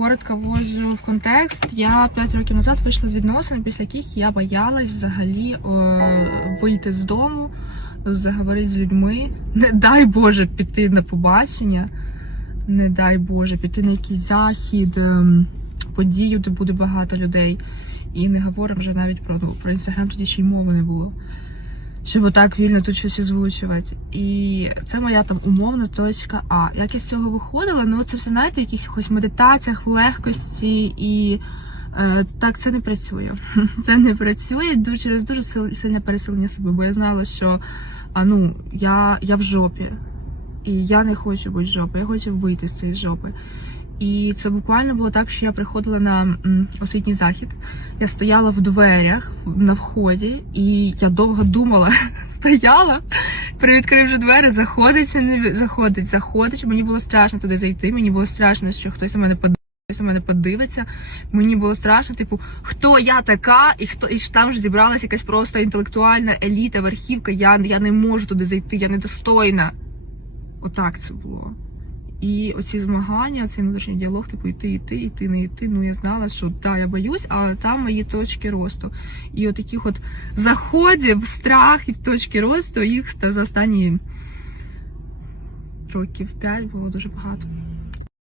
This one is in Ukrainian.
коротко ввожу в контекст. Я 5 років назад вийшла з відносин, після яких я боялась взагалі е, вийти з дому, заговорити з людьми. Не дай Боже піти на побачення, не дай Боже піти на якийсь захід, ем, подію, де буде багато людей. І не говоримо вже навіть про, ну, про інстаграм, тоді ще й мови не було. Щоб отак вільно тут щось озвучувати. І це моя там умовна точка А. Як я з цього виходила, ну це все знаєте, в якихось медитаціях, в легкості і. Е, так, це не працює. Це не працює дуже через дуже сильне переселення себе, бо я знала, що а, ну, я, я в жопі. І я не хочу бути в жопі, я хочу вийти з цієї жопи. І це буквально було так, що я приходила на освітній захід. Я стояла в дверях на вході, і я довго думала, стояла, привідкривши двері, заходить чи не заходить, заходить. Мені було страшно туди зайти. Мені було страшно, що хтось на мене подивиться. Хтось мене подивиться, мені було страшно, типу, хто я така, і хто і ж там ж зібралася якась просто інтелектуальна еліта, верхівка. Я, я не можу туди зайти, я недостойна. Отак це було. І оці змагання, цей внутрішній діалог, типу, йти, йти, йти, не йти. Ну я знала, що так, я боюсь, але там мої точки росту. І от таких от заходів, страхів, точки росту, їх за останні років 5 було дуже багато.